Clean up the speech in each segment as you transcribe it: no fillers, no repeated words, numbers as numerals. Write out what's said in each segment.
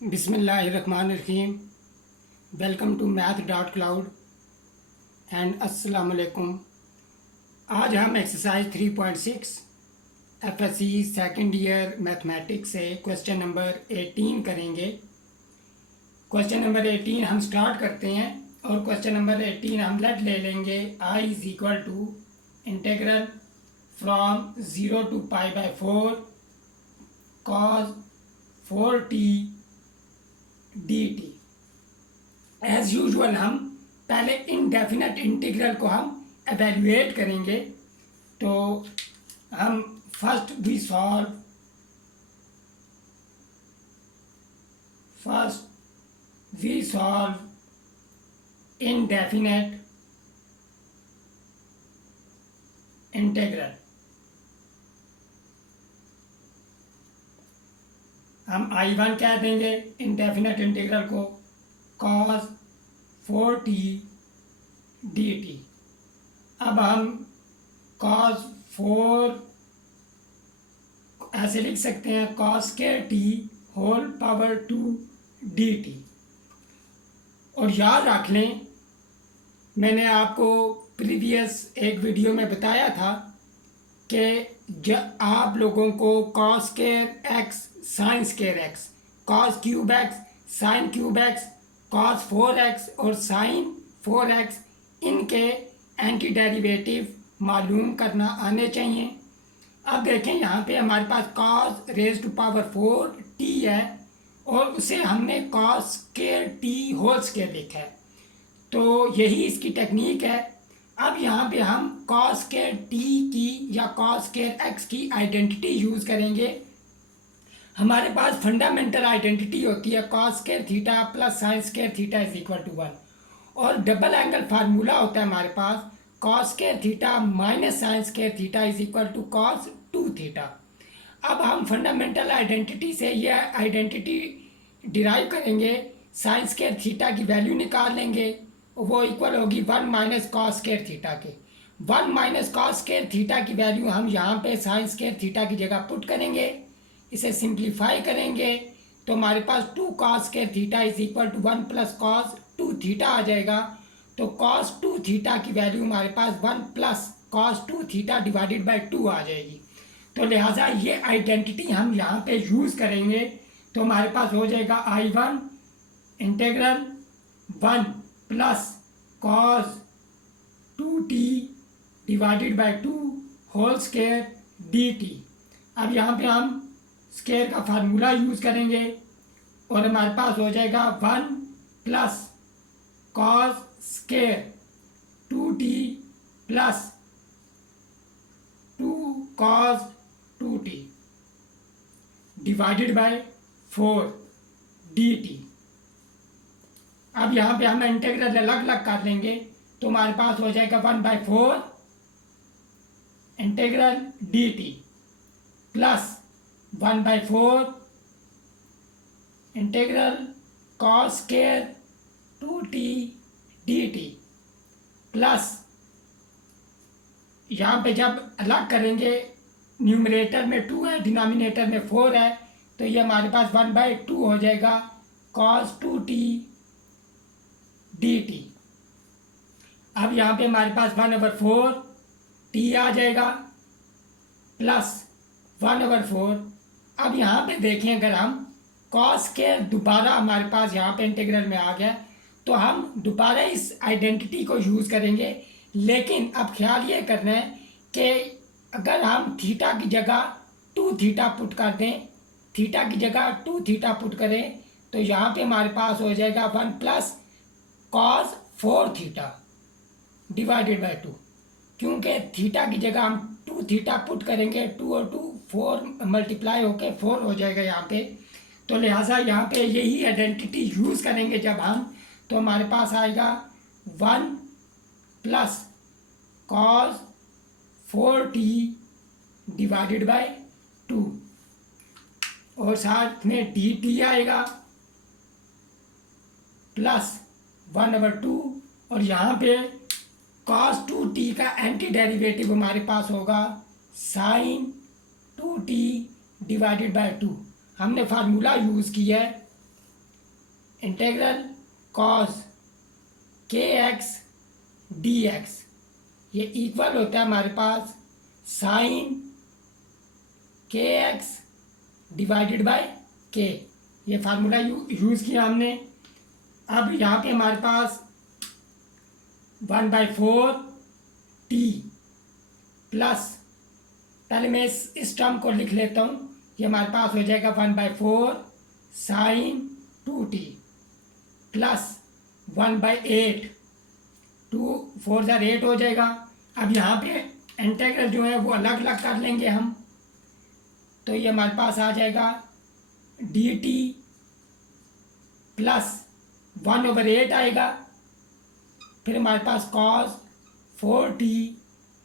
बिस्मिल्लाहिर्रहमानिर्रहीम। Welcome to math.cloud and अस्सलाम वालेकुम। आज हम exercise 3.6 FSc second year mathematics से क्वेश्चन नंबर 18 करेंगे। क्वेश्चन नंबर 18 हम स्टार्ट करते हैं और क्वेश्चन नंबर 18 हम ले लेंगे I is equal to integral from 0 to π/4 cos 4t dt। As usual हम पहले इनडेफिनेट इंटीग्रल को हम एवेल्युएट करेंगे। तो हम first we solve indefinite integral. हम I1 कह देंगे इनडेफिनेट इंटीग्रल को cos 4t dt। अब हम cos 4 ऐसे लिख सकते हैं cos के t होल पावर 2 dt। और याद रख लें, मैंने आपको प्रीवियस एक वीडियो में बताया था कि जब आप लोगों को cos square x sine square x, cos cube x sine cube x, cos 4x और साइन 4x इनके एंटी डेरिवेटिव मालूम करना आने चाहिए। अब देखें यहाँ पे हमारे पास cos raise to power 4t है और उसे हमने cos square t whole square लिखा है। तो यही इसकी टेक्निक है। अब यहाँ पे हम cos स्क्वायर t की या cos स्क्वायर x की आइडेंटिटी यूज़ करेंगे। हमारे पास फंडामेंटल आइडेंटिटी होती है cos square theta plus sine square theta is equal to 1 और डबल एंगल फार्मूला होता है हमारे पास cos square theta minus sine square theta is equal to cos 2 theta. अब हम फंडामेंटल आइडेंटिटी से यह आइडेंटिटी डिराइव करेंगे, साइन स्क्वायर थीटा की वैल्यू निकाल लेंगे, वो इक्वल होगी 1 माइनस कॉस स्क्वायर थीटा के। 1 माइनस कॉस स्क्वायर थीटा की वैल्यू हम यहाँ पे साइन स्क्वायर थीटा की जगह पुट करेंगे, इसे सिंप्लीफाई करेंगे तो हमारे पास 2 cos square theta is equal to 1 plus cos 2 theta आ जाएगा। तो cos 2 थीटा की वैल्यू हमारे पास 1 plus cos 2 theta divided by 2 आ जाएगी। तो लिहाजा ये आइडेंटिटी हम यहाँ पे यूज़ करेंगे तो हमारे पास हो जाएगा I1 integral 1 plus cos 2t divided by 2 whole square dt। अब यहाँ पे हम स्क्वायर का फार्मूला यूज़ करेंगे और हमारे पास हो जाएगा 1 plus cos square 2t plus 2 cos 2t divided bye 4 dt। अब यहाँ पे हम इंटीग्रल अलग अलग कर लेंगे तो हमारे पास हो जाएगा 1/4 integral dt plus 1/4 integral cos square 2t dt plus यहाँ पे जब अलग करेंगे न्यूमरेटर में 2 है डिनोमिनेटर में 4 है तो ये हमारे पास 1/2 हो जाएगा cos 2t dt। अब यहाँ पे हमारे पास 1/4 t आ जाएगा प्लस 1/4। अब यहाँ पे देखें, अगर हम cos स्क्वायर दोबारा हमारे पास यहाँ पे इंटीग्रल में आ गया तो हम दोबारा इस आइडेंटिटी को यूज़ करेंगे। लेकिन अब ख्याल ये करना है कि अगर हम थीटा की जगह 2 थीटा पुट कर दें, थीटा की जगह 2 थीटा पुट करें तो यहाँ पे हमारे पास हो जाएगा 1 plus cos 4 theta divided by 2। क्योंकि थीटा की जगह हम 2 थीटा पुट करेंगे, 2 और 2 4 मल्टीप्लाई होके 4 हो जाएगा यहाँ पे। तो लिहाजा यहाँ पे यही आइडेंटिटी यूज़ करेंगे जब हम, तो हमारे पास आएगा 1 plus cos 4t divided by 2 और साथ में dt आएगा प्लस 1/2 और यहाँ पे cos 2t का एंटी डेरिवेटिव हमारे पास होगा sin 2t डिवाइडेड बाय 2। हमने फार्मूला यूज़ किया है इंटीग्रल कॉस के एक्स डी एक्स, ये इक्वल होता है हमारे पास साइन के एक्स डिवाइडेड बाय के। ये फार्मूला यूज़ किया हमने। अब यहाँ पे हमारे पास 1/4 टी प्लस, पहले मैं इस टर्म को लिख लेता हूँ। ये हमारे पास हो जाएगा 1/4 साइन 2t प्लस 1/8, 2 4 ज़ा 8 हो जाएगा। अब यहाँ पे इंटीग्रल जो है वो अलग अलग कर लेंगे हम, तो ये हमारे पास आ जाएगा dt प्लस 1/8 आएगा, फिर हमारे पास cos 4t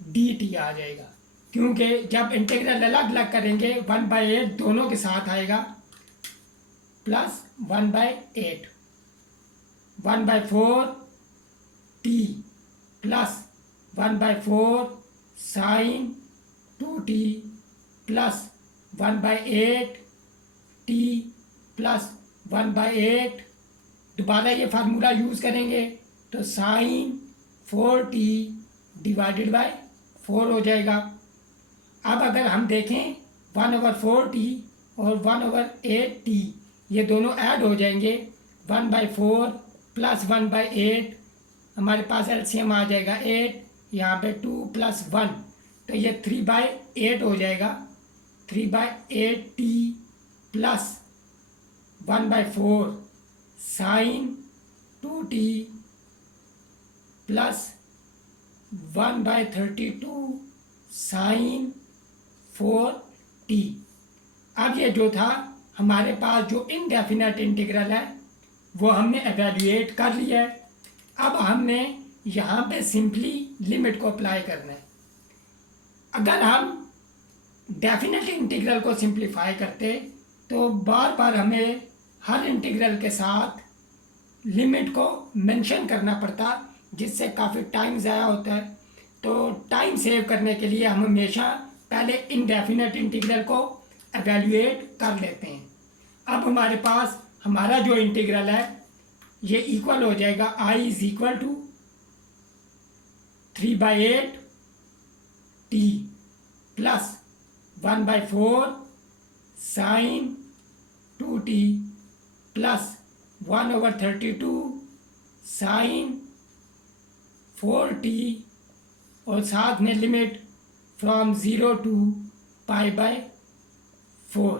dt आ जाएगा, क्योंकि जब इंटीग्रल अलग अलग करेंगे 1/8 दोनों के साथ आएगा, plus 1/8 1/4 t plus 1/4 sine 2t plus 1/8 t plus 1/8, दोबारा ये फार्मूला यूज़ करेंगे तो साइन 4t डिवाइडेड बाय 4 हो जाएगा। अब अगर हम देखें 1/4t और 1/8t ये दोनों ऐड हो जाएंगे, 1/4 प्लस 1/8 हमारे पास एलसीएम आ जाएगा 8, यहाँ पे 2 प्लस 1 तो ये 3/8 हो जाएगा। 3/8t plus 1/4 sine 2t plus 1/32 sine 4t। अब ये जो था हमारे पास जो इनडेफिनेट इंटीग्रल है वो हमने एवेल्यूएट कर लिया है। अब हमने यहाँ पे सिंपली लिमिट को अप्लाई करना है। अगर हम डेफिनेट इंटीग्रल को सिंप्लीफाई करते तो बार बार हमें हर इंटीग्रल के साथ लिमिट को मेंशन करना पड़ता, जिससे काफ़ी टाइम ज़ाया होता है। तो टाइम सेव करने के लिए हम हमेशा पहले इनडेफिनेट इंटीग्रल को एवेल्यूएट कर लेते हैं। अब हमारे पास हमारा जो इंटीग्रल है ये इक्वल हो जाएगा i is equal to 3/8 t plus 1/4 sine 2t plus 1/32 sine 4t और साथ में लिमिट फ्रॉम 0 to π/4।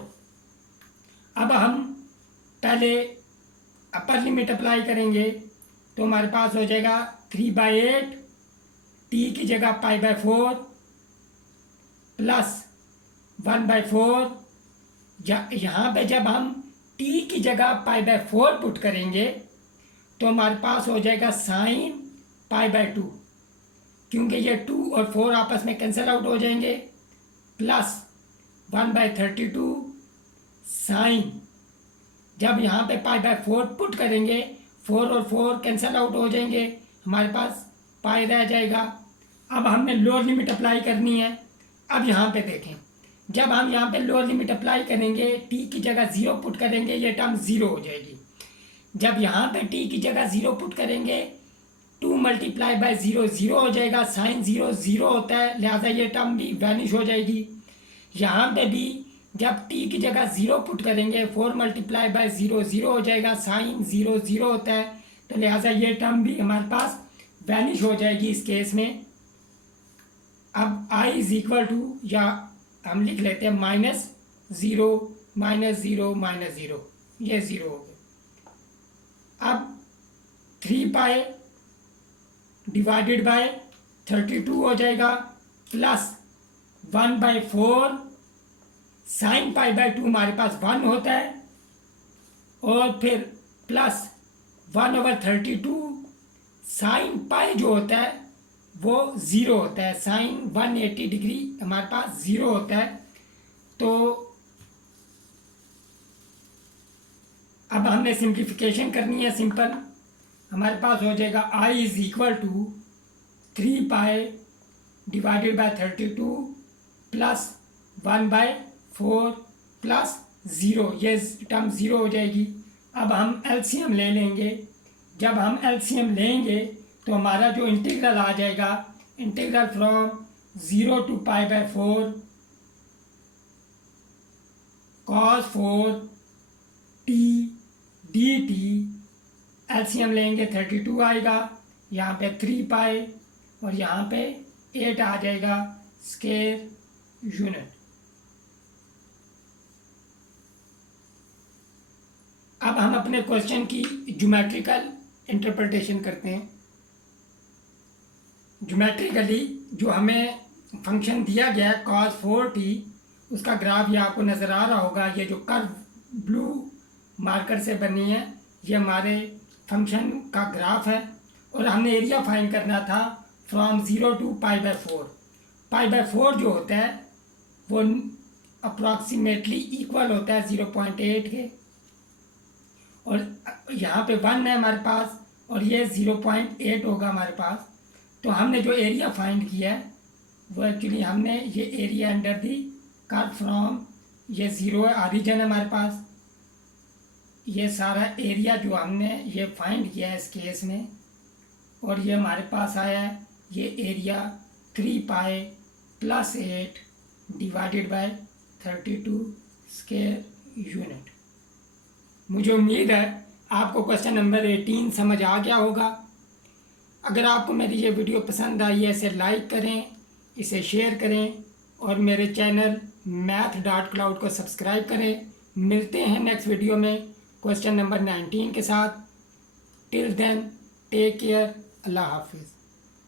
अब हम पहले अपर लिमिट अप्लाई करेंगे तो हमारे पास हो जाएगा 3/8 t की जगह π/4 प्लस 1/4, यहाँ पे जब हम t की जगह π/4 पुट करेंगे तो हमारे पास हो जाएगा साइन π/2, क्योंकि ये 2 और 4 आपस में कैंसिल आउट हो जाएंगे, प्लस 1/32 साइन, जब यहाँ पे π/4 पुट करेंगे 4 और 4 कैंसिल आउट हो जाएंगे, हमारे पास पाई रह जाएगा। अब हमने लोअर लिमिट अप्लाई करनी है। अब यहाँ पे देखें, जब हम यहाँ पे लोअर लिमिट अप्लाई करेंगे t की जगह 0 पुट करेंगे, ये टर्म 0 हो जाएगी। जब यहाँ पे t की जगह 0 पुट करेंगे 2 × 0 0 हो जाएगा, साइन 0 0 होता है, लिहाजा ये टर्म भी वैनिश हो जाएगी। यहाँ पे भी जब t की जगह 0 पुट करेंगे 4 × 0 0 हो जाएगा, साइन 0 0 होता है, तो लिहाजा ये टर्म भी हमारे पास वैनिश हो जाएगी इस केस में। अब i इज इक्वल टू, या हम लिख लेते हैं -0 -0 -0, ये 0 हो गया। अब 3π डिवाइडेड बाय 32 हो जाएगा, प्लस 1/4 साइन π/2 हमारे पास 1 होता है, और फिर प्लस 1/32 साइन पाई जो होता है वो 0 होता है, साइन 180 डिग्री हमारे पास 0 होता है। तो अब हमने सिंप्लीफिकेशन करनी है सिंपल। हमारे पास हो जाएगा i is equal to 3π divided by 32 plus 1/4 plus 0, ये टर्म 0 हो जाएगी, अब हम एलसीएम ले लेंगे। जब हम एलसीएम लेंगे तो हमारा जो इंटीग्रल आ जाएगा, integral from 0 to π/4 cos 4 t dt, LCM लेंगे 32 आएगा, यहाँ पे 3π और यहाँ पे 8 आ जाएगा स्क्वायर यूनिट। अब हम अपने क्वेश्चन की ज्योमेट्रिकल इंटरप्रिटेशन करते हैं। ज्योमेट्रिकली जो हमें फंक्शन दिया गया है cos 4t, उसका ग्राफ ये आपको नज़र आ रहा होगा। ये जो कर्व ब्लू मार्कर से बनी है ये हमारे फंक्शन का ग्राफ है और हमने एरिया फाइंड करना था फ्रॉम 0 to π/4। π/4 जो होता है वो अप्रॉक्सीमेटली इक्वल होता है 0.8 के, और यहाँ पे 1 है हमारे पास और ये 0.8 होगा हमारे पास। तो हमने जो एरिया फाइंड किया है वो एक्चुअली हमने ये area under the curve from, ये 0 है, ऑरिजिन है हमारे पास। ये सारा एरिया जो हमने ये फाइंड किया है इस केस में, और ये हमारे पास आया है ये area 3π + 8 divided by 32 square unit. मुझे उम्मीद है आपको क्वेश्चन नंबर 18 समझ आ गया होगा। अगर आपको मेरी ये वीडियो पसंद आई है इसे लाइक करें, इसे शेयर करें और मेरे चैनल math.cloud को सब्सक्राइब करें। मिलते हैं नेक्स्ट वीडियो में क्वेश्चन नंबर 19 के साथ। टिल देन टेक केयर, अल्लाह हाफिज़।